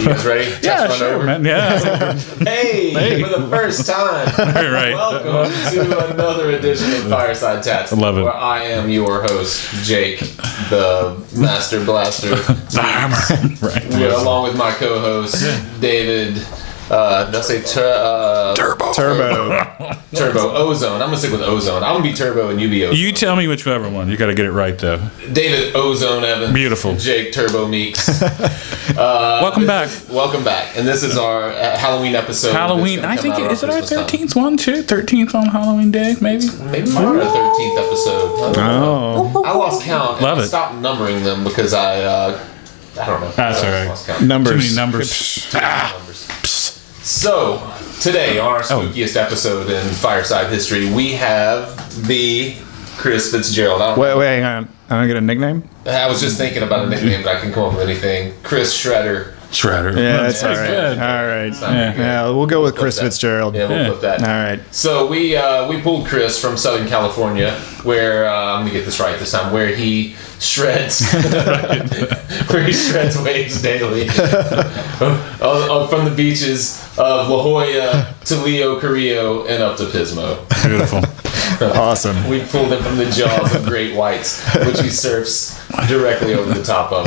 You guys ready? Yeah, sure, man. Yeah. Hey, for the first time, Right. welcome to another edition of Fireside Tats. I love it. Where I am your host, Jake, the Master Blaster. Right. Along with my co-host, David. Did I say Turbo. Turbo. Ozone. I'm going to stick with Ozone. I'm going to be Turbo and you be Ozone. You tell me whichever one. You got to get it right, though. David Ozone Evans. Beautiful. Jake Turbo Meeks. Welcome back. Welcome back. And this is our Halloween episode. Halloween. I think, is it our 13th one, too? 13th on Halloween Day, maybe? Maybe our 13th episode. Oh. I lost count. Love and I it. stopped numbering them because I don't know. That's all I right. lost count. Too Numbers. many numbers. So, today on our spookiest episode in Fireside history, we have the Chris Fitzgerald. Wait, hang on. I don't get a nickname? I was just thinking about a nickname, but I can come up with anything. Chris Shredder. Shredder. Yeah, that's all pretty right. good. All right. It's not very good. Yeah, we'll go with We'll Chris put that. Fitzgerald. Yeah, we'll put that. All right. So we pulled Chris from Southern California, where I'm gonna get this right this time, where he shreds, waves daily, from the beaches of La Jolla to Leo Carrillo and up to Pismo. Beautiful. Awesome. We pulled him from the jaws of great whites, which he surfs directly over the top of.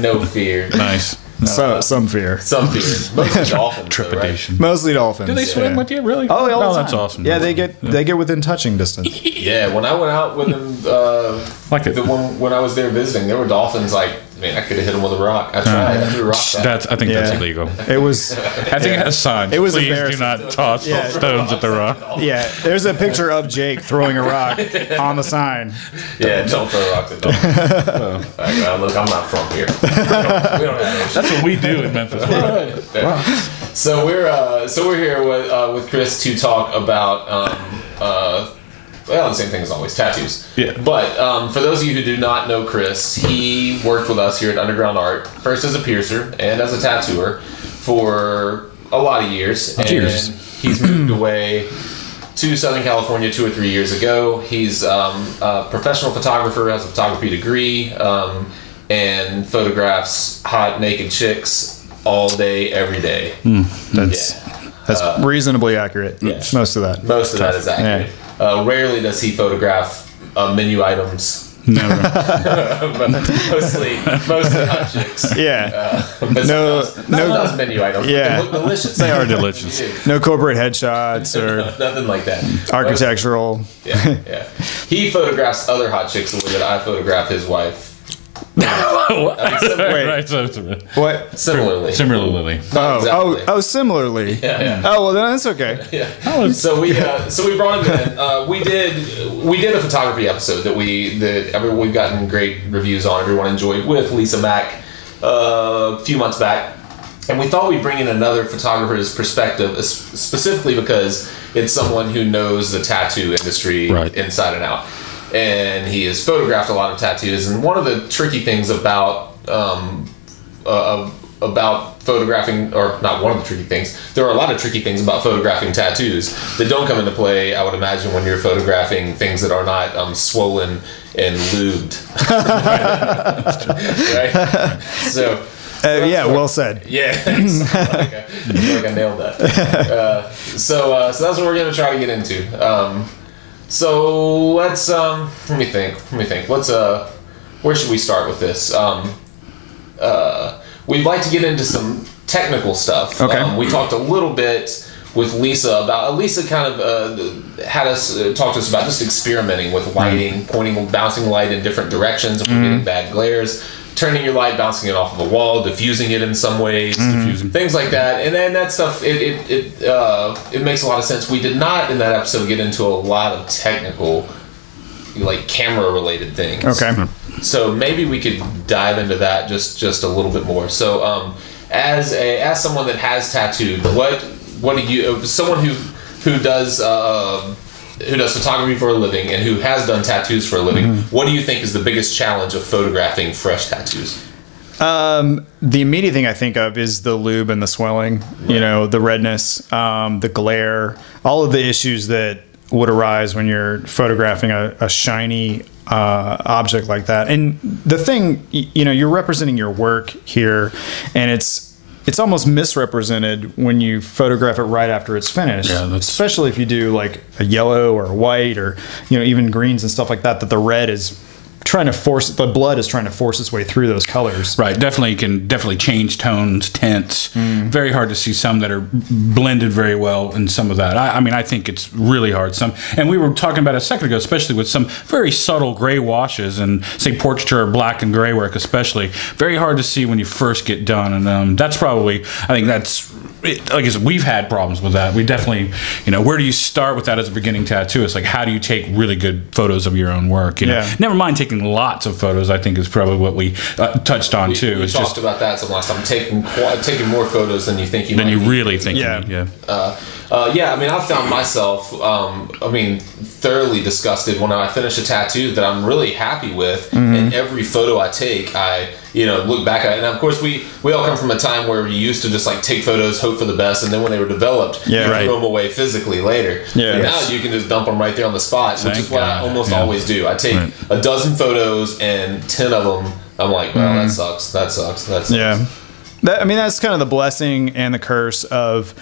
No fear. Nice. So, some fear. Some fear. Mostly dolphins, though, right? Trepidation. Mostly dolphins. Do they swim with you, really? Oh, all the that's time. awesome. Yeah, they get within touching distance. Yeah, when I went out with him, Like it. when I was there visiting, there were dolphins. Like, man, I could have hit him with a rock. I tried. I threw a rock back. I think that's Yeah. illegal. It was. I think it has signs. It was Please do embarrassing. not toss stones at the rock. Yeah, there's a picture of Jake throwing a rock on the sign. Yeah, don't throw rocks at dolphins. Look, I'm not from here. We don't have ocean. That's what we do in Memphis. So we're here with Chris to talk about the same thing as always, tattoos. Yeah. But for those of you who do not know Chris, he worked with us here at Underground Art, first as a piercer and as a tattooer for a lot of years. And he's moved away to Southern California 2 or 3 years ago. He's a professional photographer, has a photography degree, and photographs hot naked chicks all day, every day. That's reasonably accurate. Yeah. Most of that. Most of that is accurate. Rarely does he photograph menu items. Never. mostly hot chicks. Yeah. But No- sometimes menu items. Yeah. They look delicious. They are delicious. No corporate headshots or Nothing like that. architectural. Yeah. He photographs other hot chicks the way that I photograph his wife. Right. What? Similarly. Similarly. Not exactly. Oh, similarly. Yeah. Oh, well, then that's okay. Yeah. So we brought him in. We did a photography episode that we've gotten great reviews on. Everyone enjoyed with Lisa Mack a few months back, and we thought we'd bring in another photographer's perspective, specifically because it's someone who knows the tattoo industry inside and out, and he has photographed a lot of tattoos. And one of the tricky things about photographing, or not one of the tricky things, there are a lot of tricky things about photographing tattoos that don't come into play, I would imagine, when you're photographing things that are not swollen and lubed. Right? So Yeah, well said. yeah, thanks. I feel like I nailed that. So that's what we're gonna try to get into. So let's let me think. Let's where should we start with this? We'd like to get into some technical stuff. Okay. We talked a little bit with Lisa about. Lisa kind of had us talk to us about just experimenting with lighting, bouncing light in different directions if we're getting bad glares. Turning your light, bouncing it off of a wall, diffusing it in some ways, things like that, and then that stuff it makes a lot of sense. We did not in that episode get into a lot of technical, like camera related things. Okay. So maybe we could dive into that just a little bit more. So as someone that has tattooed, what do you, someone who does photography for a living and who has done tattoos for a living, what do you think is the biggest challenge of photographing fresh tattoos? The immediate thing I think of is the lube and the swelling, you know, the redness, the glare, all of the issues that would arise when you're photographing a shiny object like that. And the thing, you know, you're representing your work here, and it's it's almost misrepresented when you photograph it right after it's finished. Yeah, especially if you do like a yellow or a white or even greens and stuff like that. That the red is trying to force the blood is trying to force its way through those colors. Right, definitely change tones, tints. Very hard to see some that are blended very well in some of that. I mean, I think it's really hard. And we were talking about a second ago, especially with some very subtle gray washes and say portraiture or black and gray work, especially very hard to see when you first get done. And that's probably, I think that's. Like I said, we've had problems with that. We definitely, where do you start with that as a beginning tattooist? Like, how do you take really good photos of your own work? Never mind taking lots of photos. I think is probably what we touched on too. We talked about that some last time. Taking more photos than you think you might. Than you really think. Yeah. You need, I mean, I found myself, thoroughly disgusted when I finish a tattoo that I'm really happy with, and every photo I take, I look back at it. And of course, we all come from a time where we used to just like take photos, hope for the best, and then when they were developed, you throw them away physically later. And now you can just dump them right there on the spot, which is what I almost always do. I take a dozen photos, and 10 of them, I'm like, well, that sucks. That sucks. Yeah. That's kind of the blessing and the curse of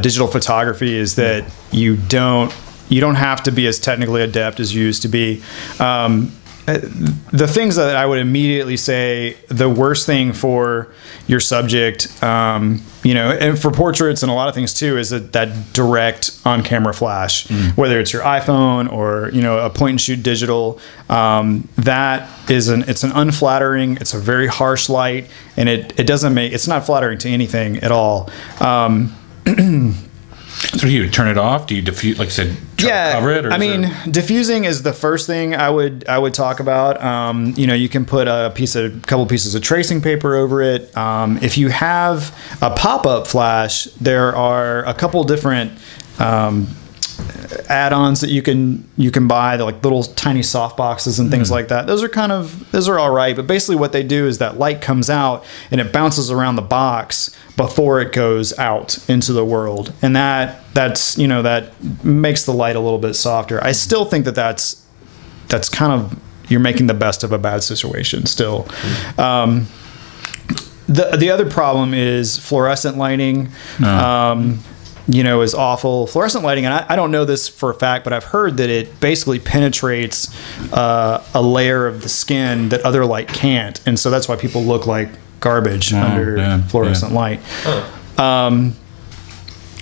digital photography is that you don't have to be as technically adept as you used to be. The things that I would immediately say, the worst thing for your subject, and for portraits and a lot of things too, is that direct on-camera flash, whether it's your iPhone or a point-and-shoot digital. It's an unflattering, it's a very harsh light, and it's not flattering to anything at all. So do you turn it off? Do you diffuse, like I said, cover it? Or diffusing is the first thing I would talk about. You can put a couple pieces of tracing paper over it. If you have a pop-up flash, there are a couple different add-ons that you can buy. They're like little tiny soft boxes and things like that. Those are all right, but basically what they do is that light comes out and it bounces around the box before it goes out into the world, and that makes the light a little bit softer. I still think that's kind of, you're making the best of a bad situation still. The other problem is fluorescent lighting. Is awful. Fluorescent lighting, and I don't know this for a fact, but I've heard that it basically penetrates a layer of the skin that other light can't, and so that's why people look like garbage under fluorescent light.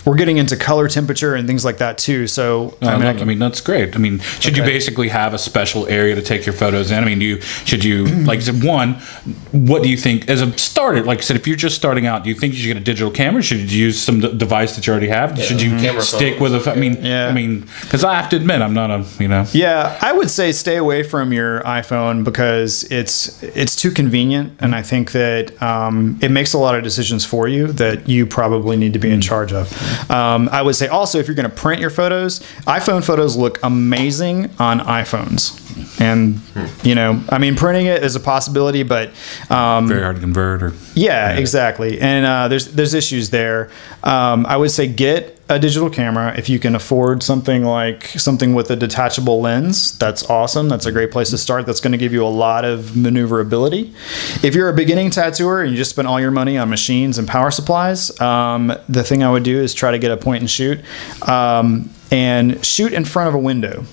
We're getting into color temperature and things like that too. So that's great. Should you basically have a special area to take your photos in? Should you like I said, one, what do you think as a starter? Like I said, if you're just starting out, do you think you should get a digital camera? Should you use some device that you already have? Should you stick with a? Because I have to admit, I'm not a Yeah, I would say stay away from your iPhone because it's too convenient, and I think that it makes a lot of decisions for you that you probably need to be in charge of. I would say also, if you're going to print your photos, iPhone photos look amazing on iPhones. And, printing it is a possibility, but very hard to convert. Exactly. And there's issues there. I would say get a digital camera if you can afford something with a detachable lens. That's awesome. That's a great place to start. That's going to give you a lot of maneuverability. If you're a beginning tattooer and you just spend all your money on machines and power supplies, the thing I would do is try to get a point and shoot, and shoot in front of a window.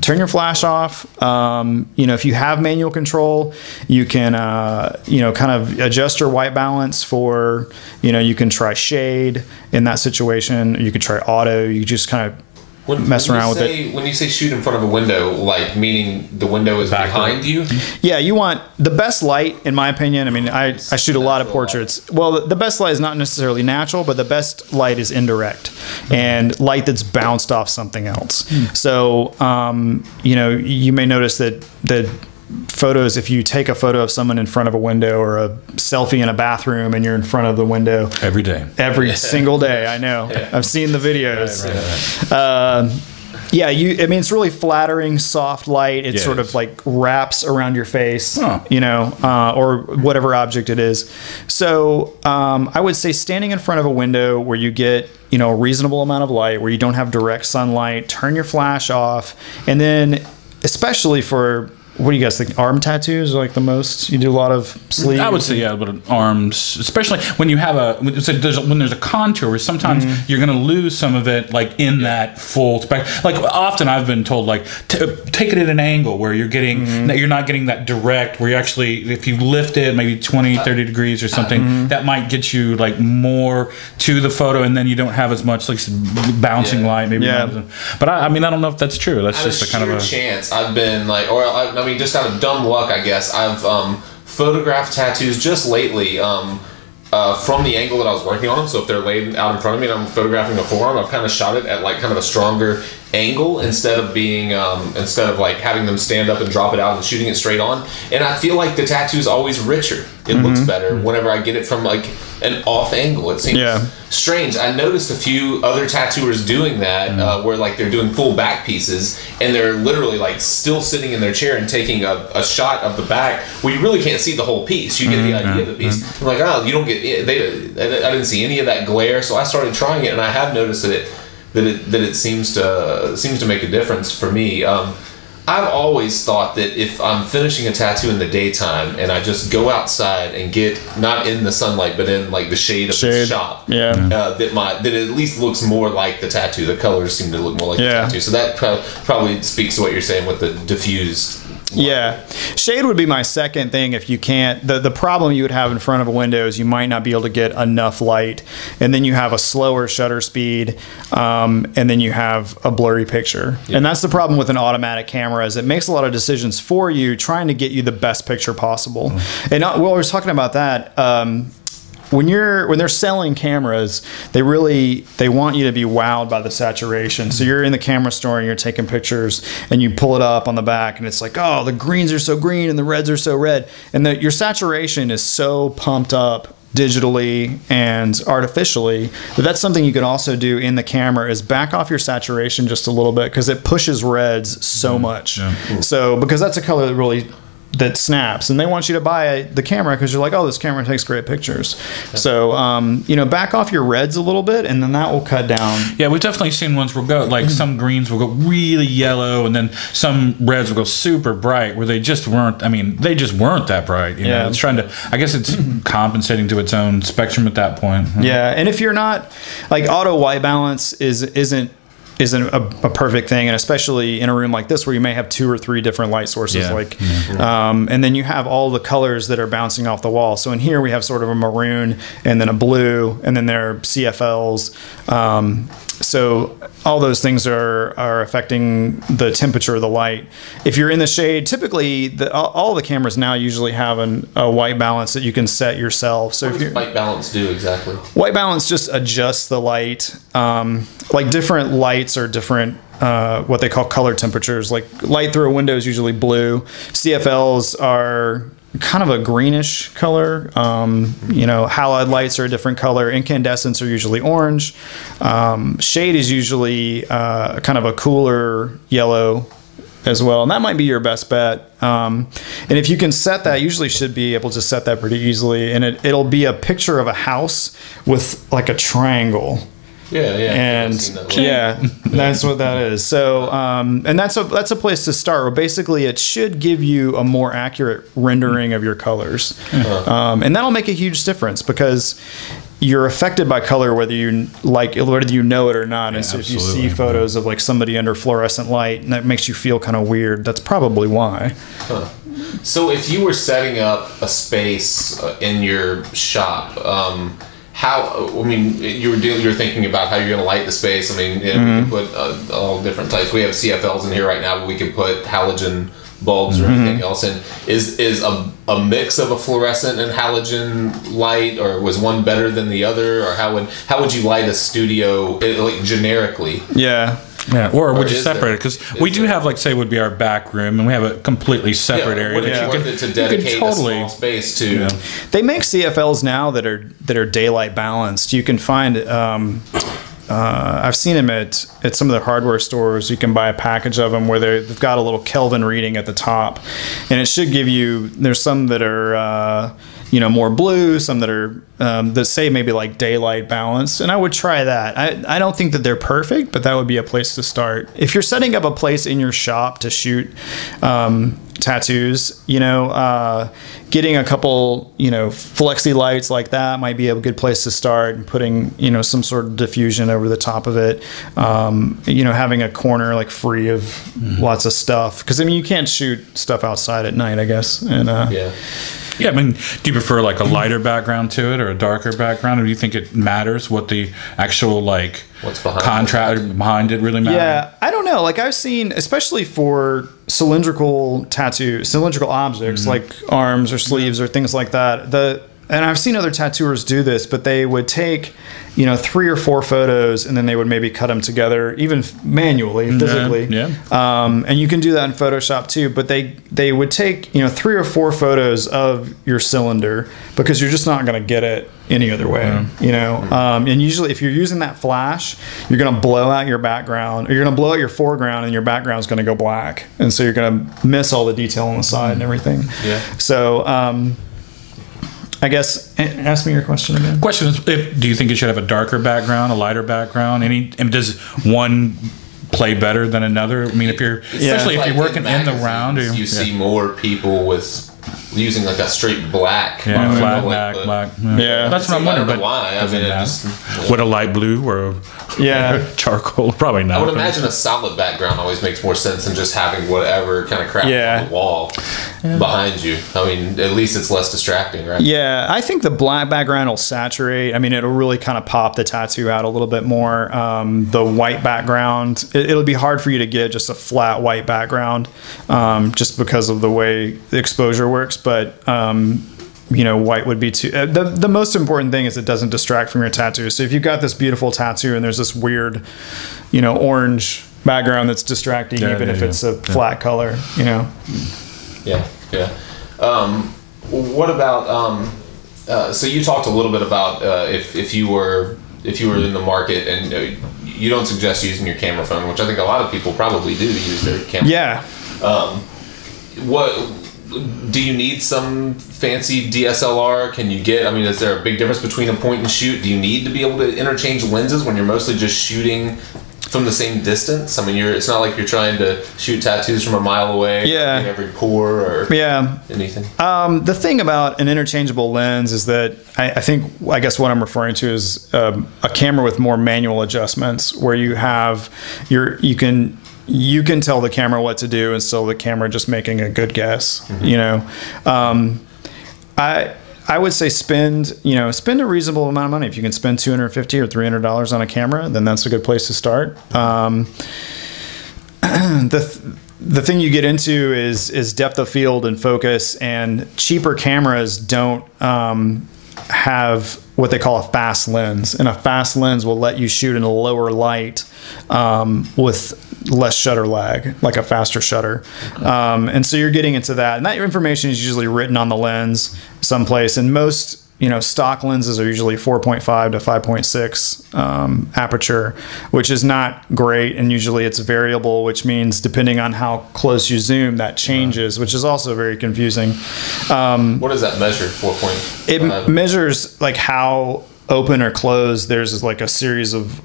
Turn your flash off. If you have manual control, you can, kind of adjust your white balance for, you can try shade in that situation. You could try auto. You just kind of mess around with it. When you say shoot in front of a window, like meaning the window is behind you? Yeah, you want the best light, in my opinion. I shoot a lot of portraits. Well, the best light is not necessarily natural, but the best light is indirect and light that's bounced off something else. So, you may notice that photos, if you take a photo of someone in front of a window or a selfie in a bathroom and you're in front of the window every single day, I know. I've seen the videos. It's really flattering, soft light. It sort of like wraps around your face, or whatever object it is. So I would say standing in front of a window where you get a reasonable amount of light, where you don't have direct sunlight, turn your flash off, and then especially for what do you guys think? Arm tattoos are like the most? You do a lot of sleeves? I would say, yeah, but arms, especially when you have when there's a contour, sometimes you're going to lose some of it, like in that full spectrum. Like often I've been told, like, take it at an angle where you're getting, you're not getting that direct, where you actually, if you lift it maybe 20, 30 degrees or something, that might get you like more to the photo, and then you don't have as much like bouncing light. Maybe. Yeah. But I mean, I don't know if that's true. That's just a kind of a chance. I've been like, or I mean, just out of dumb luck, I guess. I've photographed tattoos just lately from the angle that I was working on them. So if they're laid out in front of me and I'm photographing a forearm, I've kind of shot it at like kind of a stronger angle instead of being like having them stand up and drop it out and shooting it straight on. And I feel like the tattoo is always richer. It looks better whenever I get it from like an off angle. It seems strange. I noticed a few other tattooers doing that where like they're doing full back pieces and they're literally like still sitting in their chair and taking a shot of the back where you really can't see the whole piece. You get the idea of the piece. I'm like, oh, you don't get it. I didn't see any of that glare, so I started trying it, and I have noticed that it seems to make a difference for me. I've always thought that if I'm finishing a tattoo in the daytime and I just go outside and get not in the sunlight but in like the shade of the shop, that it at least looks more like the tattoo. The colors seem to look more like the tattoo. So that probably speaks to what you're saying with the diffused. Yeah. Shade would be my second thing if you can't. The problem you would have in front of a window is you might not be able to get enough light, and then you have a slower shutter speed, and then you have a blurry picture. And that's the problem with an automatic camera, is it makes a lot of decisions for you, trying to get you the best picture possible. And while we were talking about that, when they're selling cameras, they want you to be wowed by the saturation. So you're in the camera store and you're taking pictures and you pull it up on the back and it's like, oh, the greens are so green and the reds are so red, and your saturation is so pumped up digitally and artificially that's something you can also do in the camera, is back off your saturation just a little bit, because it pushes reds so much. So because that's a color that snaps, and they want you to buy the camera because you're like, oh, this camera takes great pictures. So back off your reds a little bit, and then that will cut down. Yeah, we've definitely seen ones where some greens will go really yellow, and then some reds will go super bright, where they just weren't. I mean, they just weren't that bright. You know? It's trying to. I guess it's compensating to its own spectrum at that point. Yeah, and if you're not like, auto white balance isn't a perfect thing, and especially in a room like this where you may have 2 or 3 different light sources, and then you have all the colors that are bouncing off the wall. So in here we have sort of a maroon and then a blue, and then there are CFLs. So all those things are affecting the temperature of the light. If you're in the shade, typically all the cameras now usually have a white balance that you can set yourself. So what does white balance do exactly? White balance just adjusts the light. Like different lights are different, what they call color temperatures. Like light through a window is usually blue. CFLs are kind of a greenish color. Halide lights are a different color. Incandescents are usually orange. Shade is usually kind of a cooler yellow as well, and that might be your best bet. And if you can set that, usually should be able to set that pretty easily, and it'll be a picture of a house with like a triangle. And that's what that is. So, and that's a place to start. Where basically, it should give you a more accurate rendering of your colors, and that'll make a huge difference, because you're affected by color whether you know it or not. And so if you see photos of like somebody under fluorescent light and that makes you feel kind of weird, that's probably why. So if you were setting up a space in your shop, you're thinking about how you're going to light the space. I mean, we can put all different types. We have CFLs in here right now, but we can put halogen bulbs or anything else in. Is a mix of a fluorescent and halogen light, or was one better than the other, or how would you light a studio like generically? Yeah, or would you separate it? Because we do have, like, say, would be our back room, and we have a completely separate area. Would it be worth it to dedicate a small space to? Yeah. They make CFLs now that are daylight balanced. You can find. I've seen them at some of the hardware stores. You can buy a package of them where they've got a little Kelvin reading at the top, and it should give you. There's some that are. more blue, some that are that say maybe like daylight balanced, and I would try that. I don't think that they're perfect, but that would be a place to start. If you're setting up a place in your shop to shoot tattoos, getting a couple, flexi lights like that might be a good place to start, and putting, some sort of diffusion over the top of it. Having a corner like free of lots of stuff, because you can't shoot stuff outside at night, I guess. And yeah, do you prefer like a lighter background to it or a darker background, or do you think it matters what the actual what's behind contrast behind it really matters? Yeah, I don't know. Like I've seen, especially for cylindrical objects like arms or sleeves or things like that. And I've seen other tattooers do this, but they would take 3 or 4 photos, and then they would maybe cut them together, even manually, physically. Yeah. And you can do that in Photoshop too. But they would take 3 or 4 photos of your cylinder, because you're just not going to get it any other way. And usually, if you're using that flash, you're going to blow out your background, or you're going to blow out your foreground, and your background is going to go black, and so you're going to miss all the detail on the side and everything. Yeah. So. I guess, ask me your question again. Question is, do you think it should have a darker background, a lighter background? Does one play better than another? Especially if you're working in the round. You see more people with using like a straight black. Yeah, flat black. Yeah. That's what I'm wondering. But why? Would a light blue or charcoal? Probably not. I would imagine a solid background always makes more sense than just having whatever kind of crap on the wall behind you. At least it's less distracting, right? Yeah, I think the black background will saturate. It'll really kind of pop the tattoo out a little bit more. The white background, it'll be hard for you to get just a flat white background, just because of the way the exposure works. But white would be too. The most important thing is it doesn't distract from your tattoo. So if you've got this beautiful tattoo and there's this weird, orange background that's distracting, even if it's a flat color, Yeah. What about? So you talked a little bit about if you were in the market, and you don't suggest using your camera phone, which I think a lot of people probably do use their camera. Yeah. What do you need? Some fancy DSLR? Can you get? Is there a big difference between a point and shoot? Do you need to be able to interchange lenses when you're mostly just shooting from the same distance? It's not like you're trying to shoot tattoos from a mile away. Yeah. In every pore or anything. The thing about an interchangeable lens is that I guess what I'm referring to is a camera with more manual adjustments, where you have you can tell the camera what to do, and still the camera just making a good guess. I would say spend a reasonable amount of money. If you can spend $250 or $300 on a camera, then that's a good place to start. The thing you get into is depth of field and focus, and cheaper cameras don't have what they call a fast lens, and a fast lens will let you shoot in a lower light with less shutter lag, like a faster shutter. And so you're getting into that, and that information is usually written on the lens someplace, and most stock lenses are usually 4.5 to 5.6 aperture, which is not great, and usually it's variable, which means depending on how close you zoom, that changes, which is also very confusing. What does that measure? 4.5? It measures like how open or closed. There's like a series of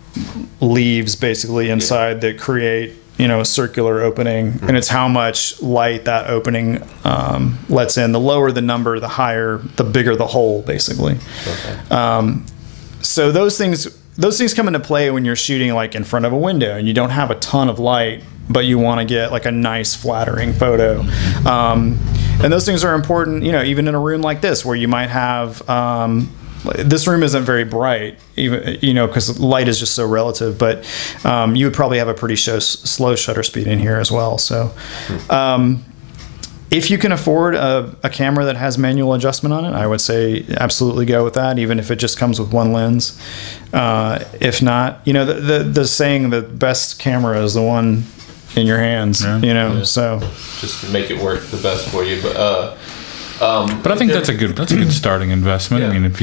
leaves basically inside that create a circular opening, and it's how much light that opening lets in. The lower the number, the higher, the bigger the hole, basically. Okay. So those things come into play when you're shooting like in front of a window and you don't have a ton of light, but you want to get like a nice flattering photo. And those things are important, even in a room like this, where you might have this room isn't very bright, even because light is just so relative. But you would probably have a pretty slow shutter speed in here as well. So, if you can afford a camera that has manual adjustment on it, I would say absolutely go with that, even if it just comes with one lens. If not, the saying, the best camera is the one in your hands. Yeah. So just make it work the best for you, but I think that's a good starting investment. Yeah. If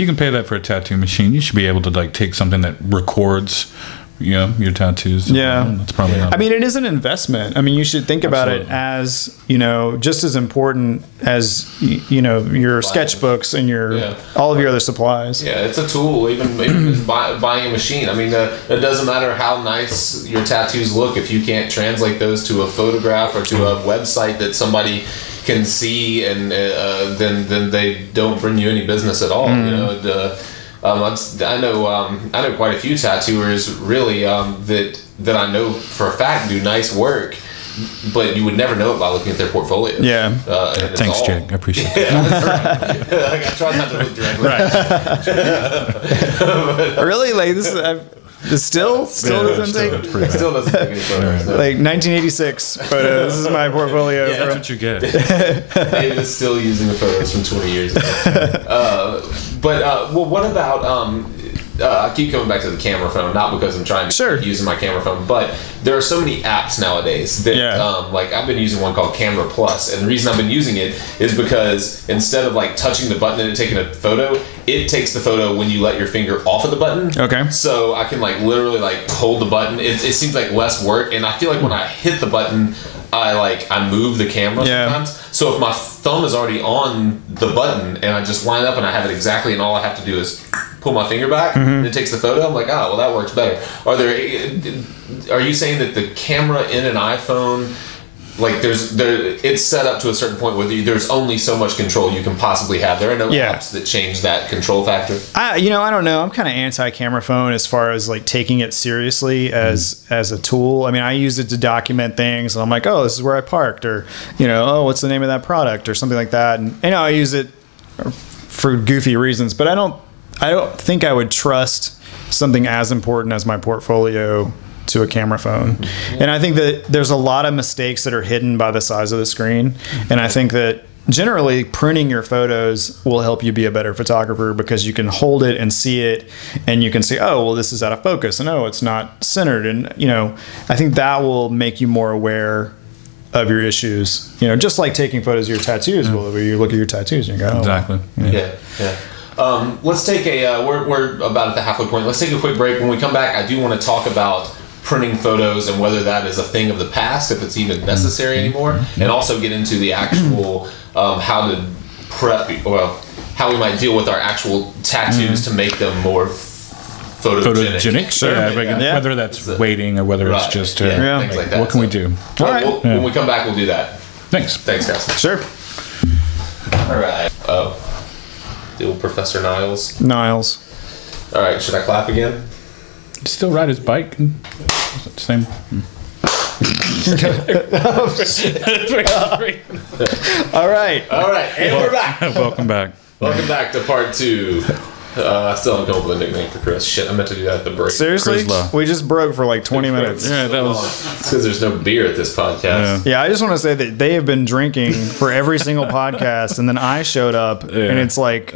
you can pay that for a tattoo machine, you should be able to take something that records your tattoos. Yeah. That's probably not. I mean, it is an investment. I mean, you should think about it as, just as important as, your sketchbooks and all of your other supplies. Yeah, it's a tool. Even just buying a machine. I mean, it doesn't matter how nice your tattoos look if you can't translate those to a photograph or to a website that somebody can see, and then they don't bring you any business at all. I know quite a few tattooers really that I know for a fact do nice work, but you would never know it by looking at their portfolio. Yeah. Thanks, Jake. I appreciate it. I try not to look directly. Right. Really, like this is still doesn't take. Still doesn't take any photos. No. Like 1986 photos. This is my portfolio. Yeah, that's what you get. David is still using the photos from 20 years ago. Well, what about? I keep coming back to the camera phone, not because I'm trying to keep using my camera phone, but there are so many apps nowadays that, like I've been using one called Camera Plus, and the reason I've been using it is because instead of like touching the button and taking a photo, it takes the photo when you let your finger off of the button. Okay. So I can like literally like hold the button. It seems like less work, and I feel like when I hit the button, I move the camera sometimes. So if my thumb is already on the button and I just line up and I have it exactly, and all I have to do is pull my finger back and it takes the photo, I'm like, oh, well, that works better. Are you saying that the camera in an iPhone, like it's set up to a certain point where there's only so much control you can possibly have? There are no apps that change that control factor. I don't know. I'm kind of anti-camera phone as far as like taking it seriously as a tool. I mean, I use it to document things, and I'm like, oh, this is where I parked, or oh, what's the name of that product, or something like that. And I use it for goofy reasons, but I don't think I would trust something as important as my portfolio to a camera phone. And I think that there's a lot of mistakes that are hidden by the size of the screen. And I think that generally printing your photos will help you be a better photographer, because you can hold it and see it, and you can say, oh, well, this is out of focus, and oh, it's not centered. And, I think that will make you more aware of your issues. Just like taking photos of your tattoos, where you look at your tattoos and you go, oh, exactly. Yeah. Let's take we're about at the halfway point. Let's take a quick break. When we come back, I do want to talk about printing photos and whether that is a thing of the past, if it's even necessary anymore, and also get into the actual how to prep, how we might deal with our actual tattoos to make them more photogenic. Sure. Whether that's waiting or whether it's just things like that. What can we do? All right. When we come back, we'll do that. Thanks, guys. Sure. All right. The old Professor Niles. All right. Should I clap again? Still ride his bike? Same. All right. And we're back. Welcome back. Welcome back to part 2. I still haven't come up with a nickname for Chris. Shit, I meant to do that at the break. Seriously? We just broke for like 20 minutes. Yeah, that was... It's because there's no beer at this podcast. Yeah, I just want to say that they have been drinking for every single podcast, and then I showed up, and it's like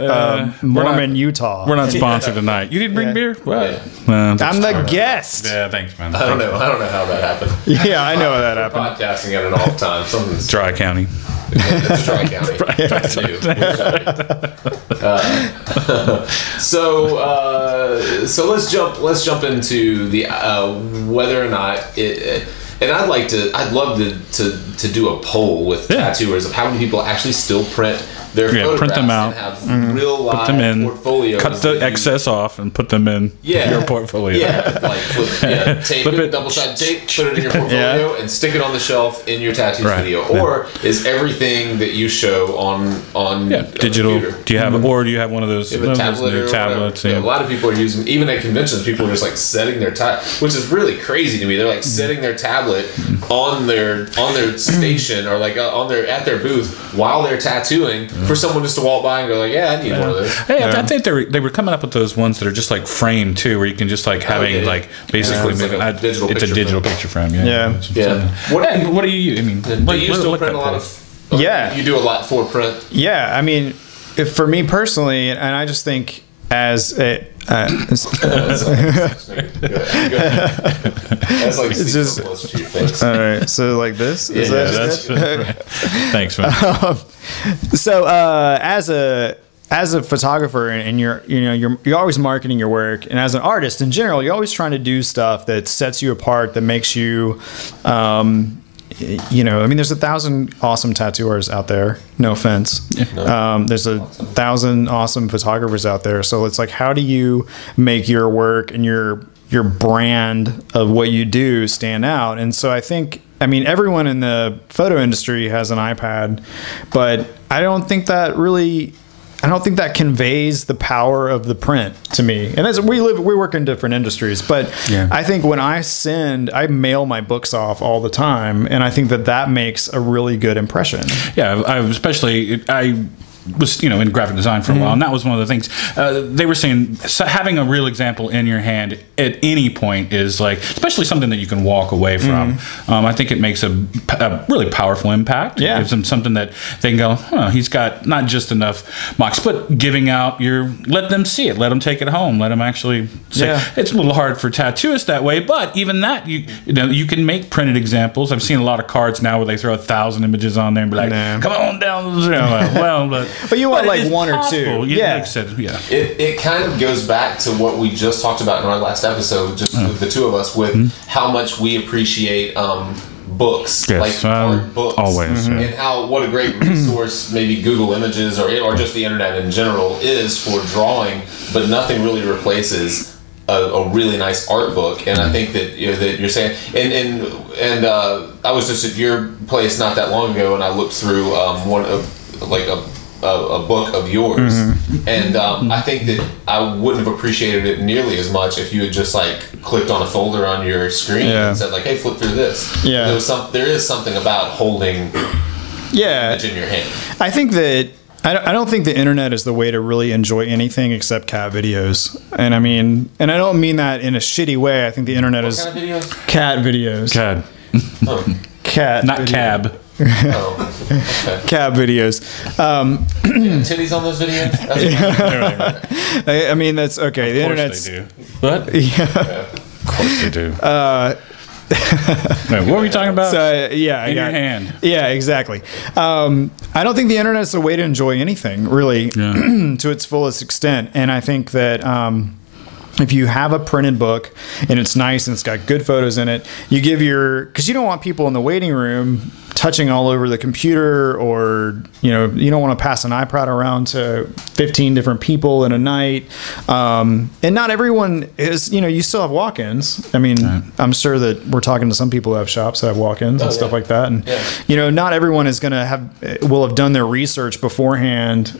Mormon, Utah. We're not sponsored tonight. You didn't bring beer? Well, I'm the guest. Yeah, thanks, man. I don't know how that happened. Yeah, I know how that happened. Podcasting at an off time. Something's Dry County. It's Dry County. So let's jump into the whether or not it. And I'd love to do a poll with tattooers of how many people actually still print their photographs print them out, and have real live portfolios. Cut the excess off and put them in your portfolio. Yeah, like tape it, double-sided tape, put it in your portfolio, and stick it on the shelf in your tattoo studio. Or is everything that you show on digital? Computer? Do you have or do you have one of those tablets? A lot of people are using, even at conventions, people are just like setting their which is really crazy to me. They're like setting their tablet on their station or like at their booth while they're tattooing. For someone just to walk by and go like, yeah, I need one of those. Hey, I think they were coming up with those ones that are just like framed too, where you can just like having like basically it's like a digital picture frame. Yeah. What do you? I mean, do you still print a lot of? You do a lot for print. Yeah, I mean, for me personally, and I just think as a. That's like it's just close to your face. All right, so like this. Is that Thanks, man. So as a as a photographer, and you're always marketing your work, and as an artist in general, you're always trying to do stuff that sets you apart, that makes you, I mean, there's 1,000 awesome tattooers out there. No offense. There's 1,000 awesome photographers out there. So it's like, how do you make your work and your brand of what you do stand out? And so I mean, everyone in the photo industry has an iPad, but I don't think that conveys the power of the print to me. And as we work in different industries, but I think when I mail my books off all the time, and I think that makes a really good impression. Yeah, I was in graphic design for a while, and that was one of the things they were saying. Having a real example in your hand at any point is like, especially something that you can walk away from. I think it makes a really powerful impact. It gives them something that they can go, he's got not just enough mocks, but giving out let them see it, let them take it home, let them actually say. It's a little hard for tattooists that way, but even that you can make printed examples. I've seen a lot of cards now where they throw 1,000 images on there and be like, come on down. But you want like one or two. It kind of goes back to what we just talked about in our last episode, just the two of us, with how much we appreciate books, like art books, always, and what a great resource maybe Google Images or just the internet in general is for drawing, but nothing really replaces a really nice art book. And I think that you're saying, and I was just at your place not that long ago, and I looked through one of a book of yours, and I think that I wouldn't have appreciated it nearly as much if you had just like clicked on a folder on your screen and said like, hey, flip through this. There is something about holding image in your hand. I think that I don't think the internet is the way to really enjoy anything except cat videos. And I mean, and I don't mean that in a shitty way. I think the internet is kind of videos? Cat videos. Cat. Cat. Not video. cab. Oh, okay. Cab videos. Titties on those videos? I mean, that's okay. The internet's. They do. What? Of course they do. Wait, what were we talking about? So, in your hand. Yeah, exactly. I don't think the internet is a way to enjoy anything, really, to its fullest extent. And I think that if you have a printed book and it's nice and it's got good photos in it, because you don't want people in the waiting room touching all over the computer, or you don't want to pass an iPad around to 15 different people in a night, and not everyone is, you still have walk-ins. I mean, I'm sure that we're talking to some people who have shops that have walk-ins and stuff like that, and not everyone is will have done their research beforehand,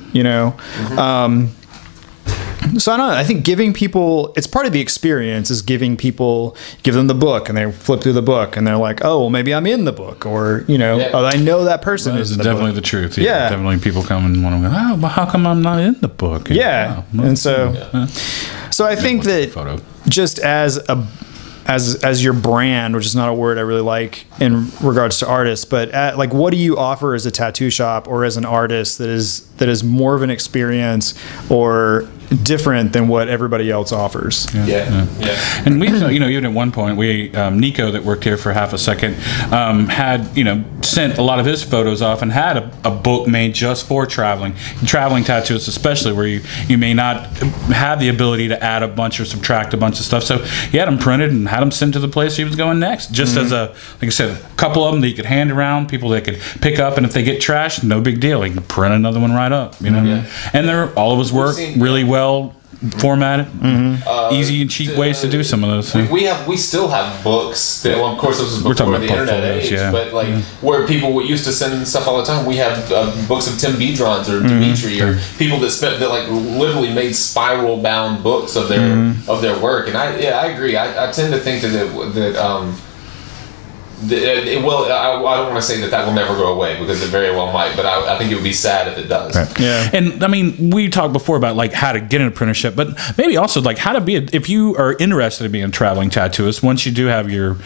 So I don't know. I think giving people, it's part of the experience, is give them the book and they flip through the book and they're like, oh, well, maybe I'm in the book, or, oh, I know that person is in the definitely book. The truth. Yeah. Definitely people come and want to go, oh, but how come I'm not in the book? And so I think that just as your brand, which is not a word I really like in regards to artists, but what do you offer as a tattoo shop or as an artist that is more of an experience or different than what everybody else offers? And we, even at one point, we Nico, that worked here for half a second, had sent a lot of his photos off and had a book made just for traveling tattoos, especially where you may not have the ability to add a bunch or subtract a bunch of stuff. So he had them printed and had them sent to the place he was going next, just as like I said, a couple of them that you could hand around, people that could pick up, and if they get trashed, no big deal, you can print another one right up. And all of his work really well formatted, easy and cheap ways to do some of those things. We still have books that, well, of course this was before the internet age, but where people used to send stuff all the time. We have books of Tim Biedron's or Dimitri, or people that literally made spiral bound books of their work. And I agree. I tend to think that it will. I don't want to say that will never go away, because it very well might, but I think it would be sad if it does. Right. Yeah. And I mean, we talked before about how to get an apprenticeship, but maybe also how to be if you are interested in being a traveling tattooist. Once you do have your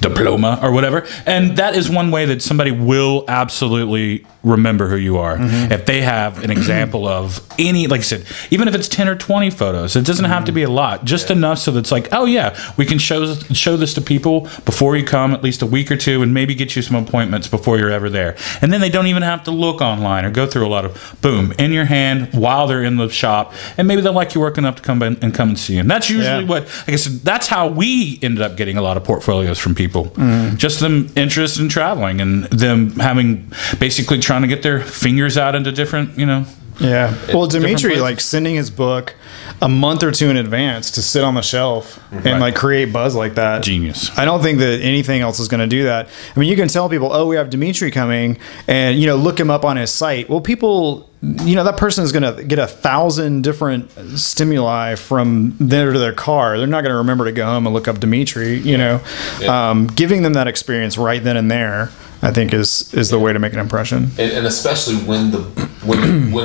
diploma or whatever. And that is one way that somebody will absolutely remember who you are. If they have an example of any, like I said, even if it's 10 or 20 photos, it doesn't have to be a lot, just enough so that it's like, oh yeah, we can show this to people before you come, at least a week or two, and maybe get you some appointments before you're ever there. And then they don't even have to look online or go through a lot of, boom, in your hand while they're in the shop, and maybe they'll like your work enough to come and see you. And that's usually what, like I said, that's how we ended up getting a lot of portfolios from people. Just them interest in traveling and them having basically trying to get their fingers out into different, Well, Dimitri, like sending his book a month or two in advance to sit on the shelf and like create buzz like that. Genius. I don't think that anything else is going to do that. I mean, you can tell people, oh, we have Dimitri coming, and look him up on his site. Well, people, that person is going to get 1,000 different stimuli from there to their car. They're not going to remember to go home and look up Dimitri. Giving them that experience right then and there, I think is the way to make an impression, and especially when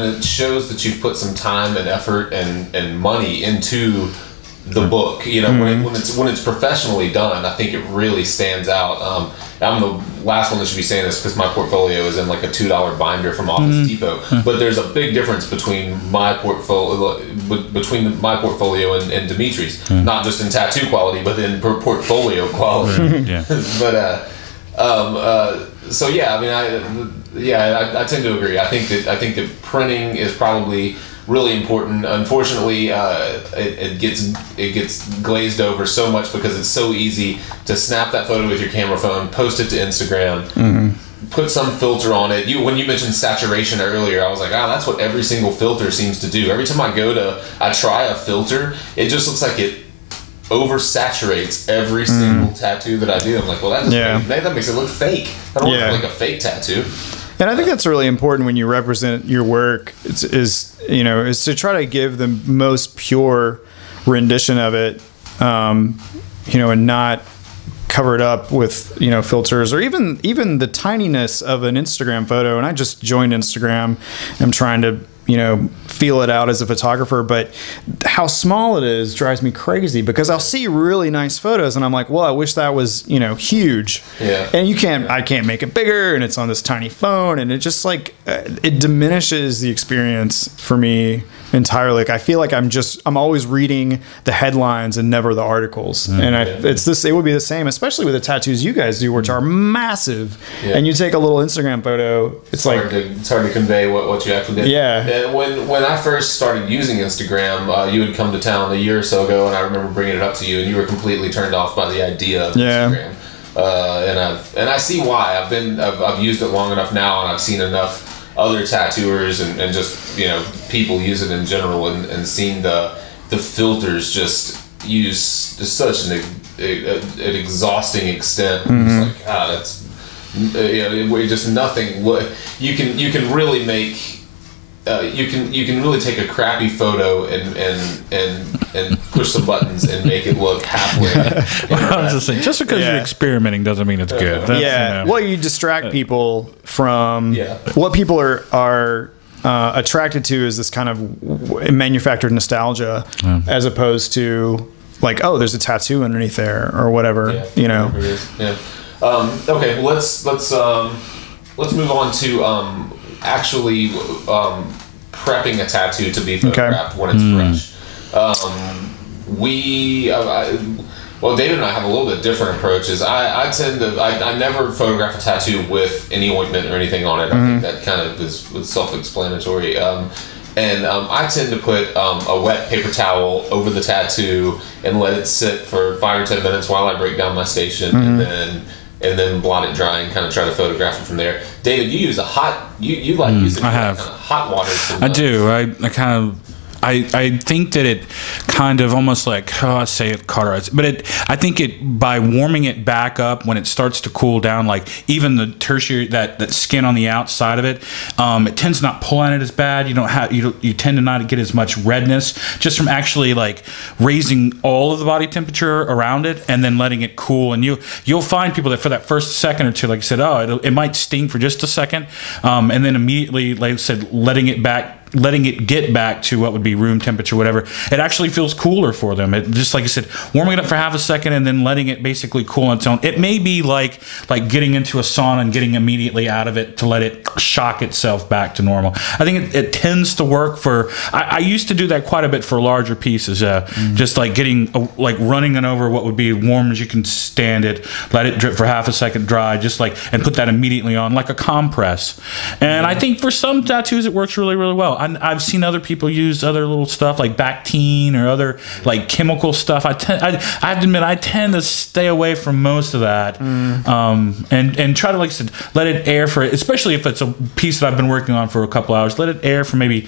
it shows that you've put some time and effort and money into the book. When it's professionally done, I think it really stands out. I'm the last one that should be saying this because my portfolio is in like a $2 binder from Office Depot. But there's a big difference between my portfolio and Dimitri's, not just in tattoo quality, but in portfolio quality. So yeah, I mean, I tend to agree. I think that printing is probably really important. Unfortunately, it gets glazed over so much because it's so easy to snap that photo with your camera phone, post it to Instagram, put some filter on it. When you mentioned saturation earlier, I was like, that's what every single filter seems to do. Every time I try a filter, it just looks like it oversaturates every single tattoo that I do. I'm like, well, that makes it look fake. I don't want it to look like a fake tattoo. And I think that's really important when you represent your work. Is to try to give the most pure rendition of it, and not cover it up with filters or even the tininess of an Instagram photo. And I just joined Instagram. I'm trying to feel it out as a photographer, but how small it is drives me crazy because I'll see really nice photos and I'm like, well, I wish that was, huge. Yeah. And I can't make it bigger and it's on this tiny phone and it just like, it diminishes the experience for me entirely. Like I feel like I'm always reading the headlines and never the articles. And it would be the same, especially with the tattoos you guys do, which are massive. Yeah. And you take a little Instagram photo, it's hard to convey what you actually did. Yeah. And when I first started using Instagram, you had come to town a year or so ago, and I remember bringing it up to you, and you were completely turned off by the idea of Instagram. And I see why. I've used it long enough now, and I've seen enough other tattooers and just people use it in general, and seeing the filters just used to such an exhausting extent. It's like, that's just nothing. You can really make. You can really take a crappy photo and push some buttons and make it look halfway. I was just saying, just because you're experimenting doesn't mean it's good. Well, you distract people from what people are attracted to is this kind of manufactured nostalgia, as opposed to like, oh, there's a tattoo underneath there or whatever. Whatever it is. Okay, well, let's move on to actually prepping a tattoo to be photographed when it's fresh. David and I have a little bit different approaches. I never photograph a tattoo with any ointment or anything on it. I think that kind of is self-explanatory. I tend to put a wet paper towel over the tattoo and let it sit for 5 or 10 minutes while I break down my station, and then blot it dry and kind of try to photograph it from there. David, you use you like using kind of hot water. I do. I think that it kind of almost like, say it cauterizes, but I think it, by warming it back up when it starts to cool down, like even the tertiary, that skin on the outside of it, it tends to not pull on it as bad. You tend to not get as much redness just from actually like raising all of the body temperature around it and then letting it cool. And you'll find people that for that first second or two, like I said, it might sting for just a second, and then immediately, like I said, letting it back letting it get back to what would be room temperature, whatever, it actually feels cooler for them. It just, like I said, warming it up for half a second and then letting it basically cool on its own. It may be like getting into a sauna and getting immediately out of it to let it shock itself back to normal. I think it tends to work for, I used to do that quite a bit for larger pieces, just like getting, like running it over what would be warm as you can stand it, let it drip for half a second, dry, just like, and put that immediately on like a compress. And I think for some tattoos it works really, really well. I've seen other people use other little stuff like Bactine or other like chemical stuff. I have to admit, I tend to stay away from most of that, and try to, like I said, let it air for it, especially if it's a piece that I've been working on for a couple hours. Let it air for maybe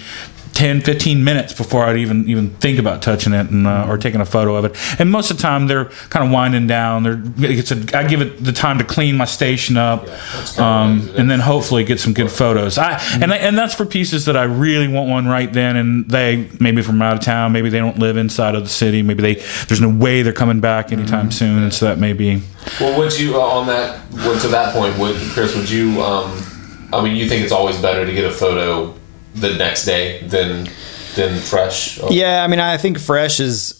10-15 minutes before I'd even think about touching it and or taking a photo of it. And most of the time they're kind of winding down. I give it the time to clean my station up, and then hopefully get some good photos. And that's for pieces that I really want one right then, and they maybe from out of town, maybe they don't live inside of the city, maybe there's no way they're coming back anytime soon, and so that may be. Well, would you to that point, Chris, would you? I mean, you think it's always better to get a photo the next day than fresh? Yeah, I mean, I think fresh is,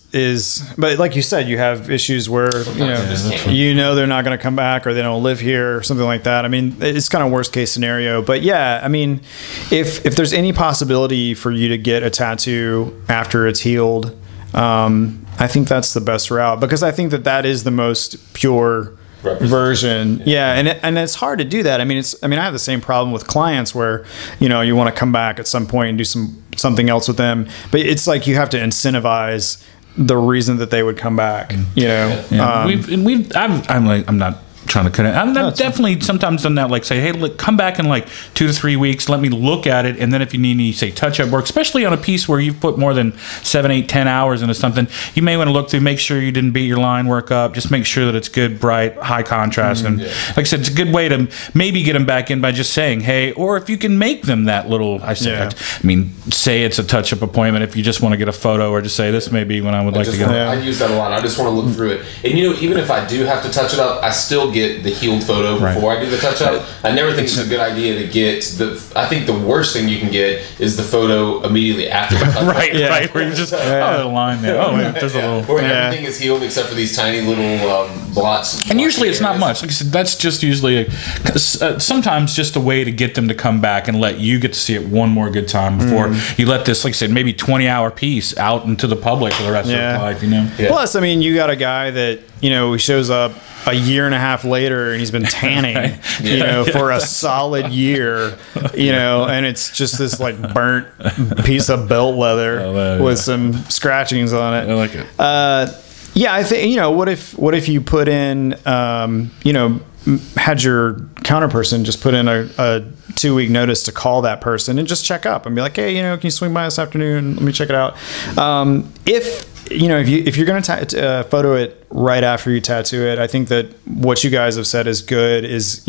but like you said, you have issues where you know they're not going to come back, or they don't live here, or something like that. I mean, it's kind of worst case scenario. But yeah, I mean, if there's any possibility for you to get a tattoo after it's healed, I think that's the best route, because I think that is the most pure version. Yeah, and it's hard to do that. I mean, I have the same problem with clients where, you want to come back at some point and do something else with them, but it's like you have to incentivize the reason that they would come back. Yeah. I'm not trying to cut it. I'm definitely sometimes done that, like say, hey, look, come back in like 2 to 3 weeks, let me look at it, and then if you need any, say, touch-up work, especially on a piece where you've put more than 7, 8, 10 hours into something, you may want to look through, make sure you didn't beat your line work up, just make sure that it's good, bright, high contrast, and like I said, it's a good way to maybe get them back in by just saying, hey, or if you can make them that little, say it's a touch-up appointment, if you just want to get a photo, or just say, this may be when I would like to go. I use that a lot. I just want to look through it, and even if I do have to touch it up, I still get the healed photo before I do the touch up. I never think it's a good idea to get I think the worst thing you can get is the photo immediately after the touch up. Right, where you just the line there. Oh, there's a little. Where everything is healed except for these tiny little blots. And usually it's not much. Like I said, that's just usually sometimes just a way to get them to come back and let you get to see it one more good time before you let this, like I said, maybe 20-hour piece out into the public for the rest of their life. Plus, I mean, you got a guy that he shows up a year and a half later and he's been tanning, for a solid year, and it's just this like burnt piece of belt leather with some scratchings on it. I like it. Yeah, I think, what if you put in, had your counterperson just put in a 2-week notice to call that person and just check up and be like, hey, can you swing by this afternoon? Let me check it out. If you're going to photo it right after you tattoo it, I think that what you guys have said is good. Is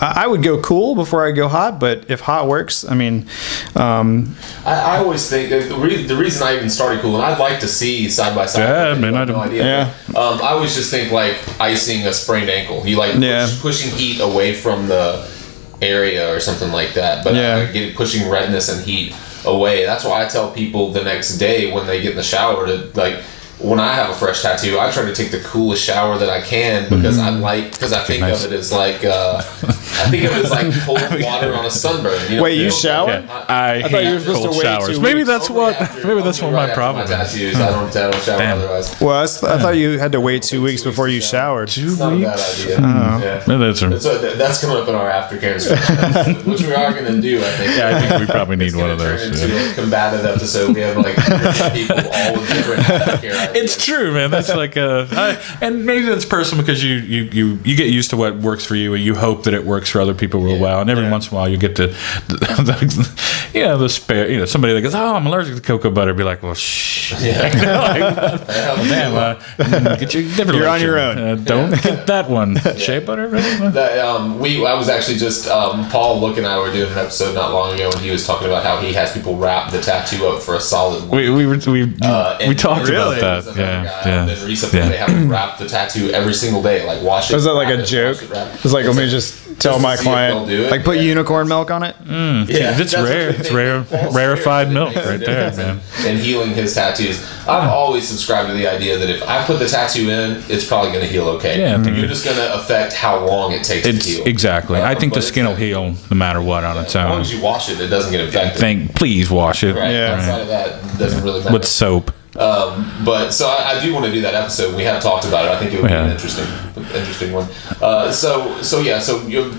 I would go cool before I go hot, but if hot works, I mean, I always think the reason I even started cool, and I'd like to see side by side. Yeah, man, I have no idea. Yeah. I always just think like icing a sprained ankle. You like pushing heat away from the area or something like that, but pushing redness and heat away. That's why I tell people the next day when they get in the shower to, like, when I have a fresh tattoo, I try to take the coolest shower that I can, because I think of it as like cold water on a sunburn. Wait, you shower? Yeah. I thought you were supposed cold to wait showers. Maybe that's what my problem is. Tattoos, I don't shower otherwise. Well, I thought you had to wait 2 weeks before you showered. 2 weeks? Not a bad idea. That's coming up in our aftercare, which we are going to do, I think. Yeah, I think we probably need one of those. Into a combative episode. We have like people all with different aftercare. It's true, man. That's like and maybe that's personal, because you get used to what works for you, and you hope that it works for other people real well. And every once in a while, you get the spare, somebody that goes, "Oh, I'm allergic to cocoa butter." Be like, "Well, shh." Yeah. Get you different. You're on your own. Don't get that one. Shea butter. I was actually just Paul Look and I were doing an episode not long ago, and he was talking about how he has people wrap the tattoo up for a solid week. We talked about that. that. And then recently they have to wrap the tattoo every single day, like wash it. Was that like a joke? It's like, let me just tell my client, like put unicorn milk on it. Yeah, it's rare. It's rarefied milk right there, man. And healing his tattoos. I've always subscribed to the idea that if I put the tattoo in, it's probably going to heal okay. Yeah, you're just going to affect how long it takes to heal. Exactly. I think the skin will heal no matter what on its own. As long as you wash it, it doesn't get infected. Please wash it. Right. Outside of that, it doesn't really matter. With soap. But so I do want to do that episode. We have talked about it. I think it would be an interesting one. So you're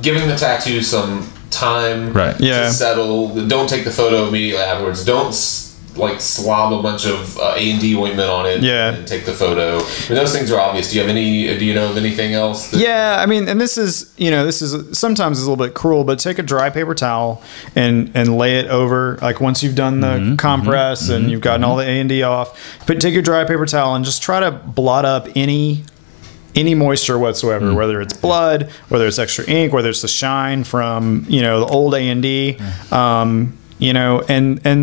giving the tattoo some time to settle. Don't take the photo immediately afterwards. Don't slob a bunch of A&D ointment on it and take the photo. I mean, those things are obvious. Do you know of anything else? I mean, and this is sometimes it's a little bit cruel, but take a dry paper towel and lay it over, like once you've done the compress and you've gotten all the A&D off, but take your dry paper towel and just try to blot up any moisture whatsoever, whether it's blood, whether it's extra ink, whether it's the shine from, the old A&D. And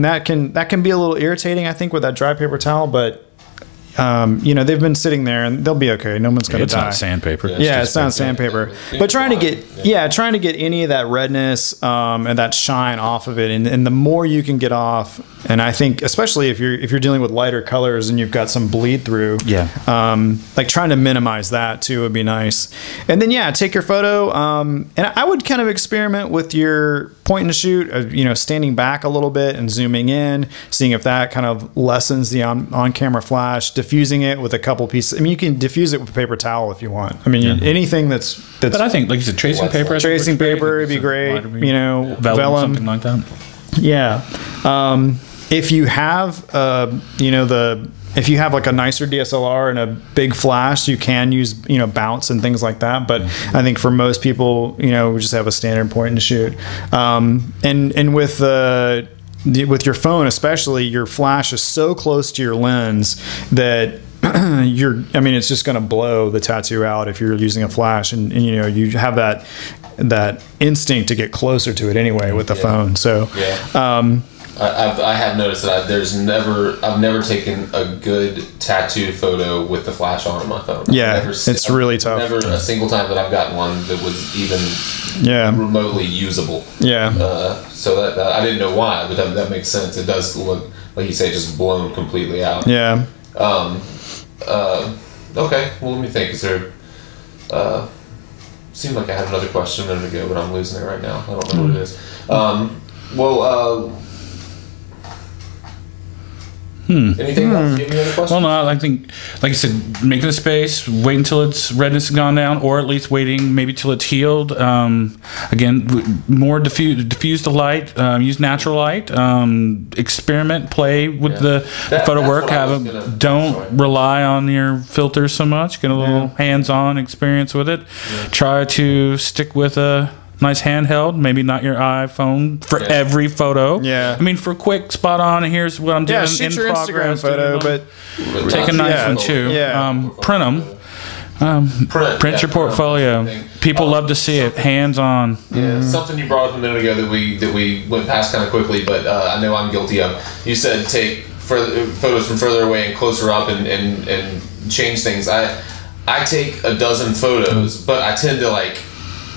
that can be a little irritating, I think, with that dry paper towel, but they've been sitting there and they'll be okay. No one's going to die. It's not sandpaper. It's not sandpaper. But trying to get any of that redness and that shine off of it, and the more you can get off, and I think especially if you're dealing with lighter colors and you've got some bleed through, like trying to minimize that too would be nice. And then take your photo, and I would kind of experiment with your point and shoot, standing back a little bit and zooming in, seeing if that kind of lessens the on-camera flash, diffusing it with a couple pieces. I mean, you can diffuse it with a paper towel if you want. I mean, anything that's. But I think, like you said, tracing paper would be great. Vellum, something like that. Yeah. If you have, if you have like a nicer DSLR and a big flash, you can use, bounce and things like that. But I think for most people, we just have a standard point and shoot. And with your phone, especially, your flash is so close to your lens that it's just going to blow the tattoo out if you're using a flash, and you have that instinct to get closer to it anyway with the phone. So, I have noticed that I've never taken a good tattoo photo with the flash on my phone. It's really tough. Never a single time that I've gotten one that was even remotely usable. So that I didn't know why, but that makes sense. It does look, like you say, just blown completely out. Yeah. Okay. Well, let me think. Is there? Seemed like I had another question a minute ago, but I'm losing it right now. I don't know what it is. Anything else? Do you have any other questions? Well, no, I think, like I said, making a space, wait until its redness has gone down, or at least waiting maybe till it's healed. Again, more diffuse the light, use natural light, experiment, play with the photo work. Don't rely on your filters so much. Get a little hands-on experience with it. Try to stick with a nice handheld, maybe not your iPhone for every photo. I mean, for quick, spot on, here's what I'm doing shoot in your progress. Instagram photo, but take a nice one too. Print them. Print your portfolio. People love to see it, hands on. Something you brought up a minute ago that we went past kind of quickly, but I know I'm guilty of. You said take photos from further away and closer up and change things. I take a dozen photos, but I tend to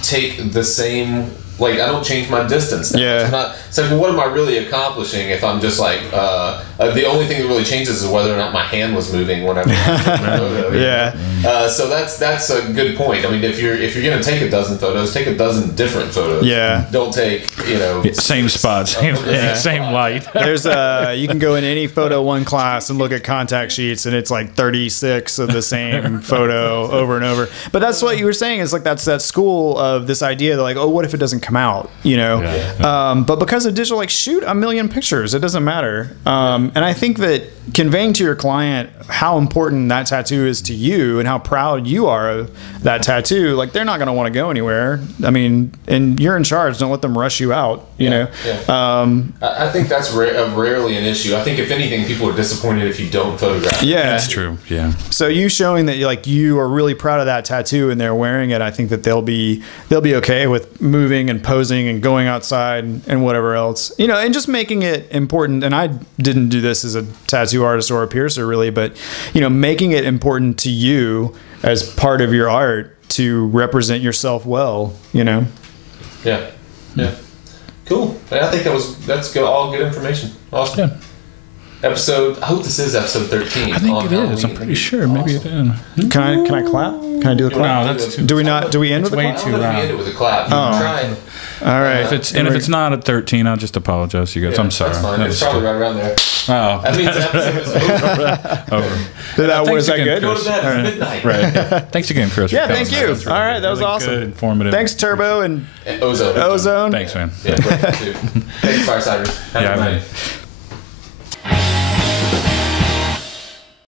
take the same, I don't change my distance. So what am I really accomplishing if I'm just the only thing that really changes is whether or not my hand was moving whenever I took my photo. So that's a good point. I mean, if you're going to take a dozen photos, take a dozen different photos. Don't take, same spots, same light. There's you can go in any Photo 1 class and look at contact sheets, and it's 36 of the same photo over and over. But that's what you were saying, is that's that school of this idea that what if it doesn't come out, but because of digital, shoot a million pictures, it doesn't matter. And I think that conveying to your client how important that tattoo is to you and how proud you are of that tattoo, they're not going to want to go anywhere. I mean, and you're in charge. Don't let them rush you out. You know. Yeah. I think that's rarely an issue. I think if anything, people are disappointed if you don't photograph. Yeah, that's true. Yeah. So you showing that you are really proud of that tattoo and they're wearing it, I think that they'll be okay with moving and posing and going outside and whatever else, you know, and just making it important. And I didn't do this as a tattoo artist or a piercer really, but you know, making it important to you as part of your art to represent yourself well, you know. Yeah. Cool. I think that's good, all good information. Awesome. Yeah. Episode. I hope this is episode 13. I think it is. I'm pretty sure. Maybe awesome. it is. Can I clap? Can I do the clap? No, that's too. Do we not? Do we end with a way clap? I don't know if we end it with a clap. Try it. All right. If it's not at 13, I'll just apologize to you guys. I'm sorry. That's fine. It's probably right around there. Oh. That means the episode is over. Was that good? Go to bed. It's midnight. Right. Thanks again, Chris. Yeah, thank you. Really all right, that was really awesome. Good, informative. Thanks, Turbo and Ozone. Ozone. Thanks, man. Yeah, great too. Thanks, Firesiders. Have a good night.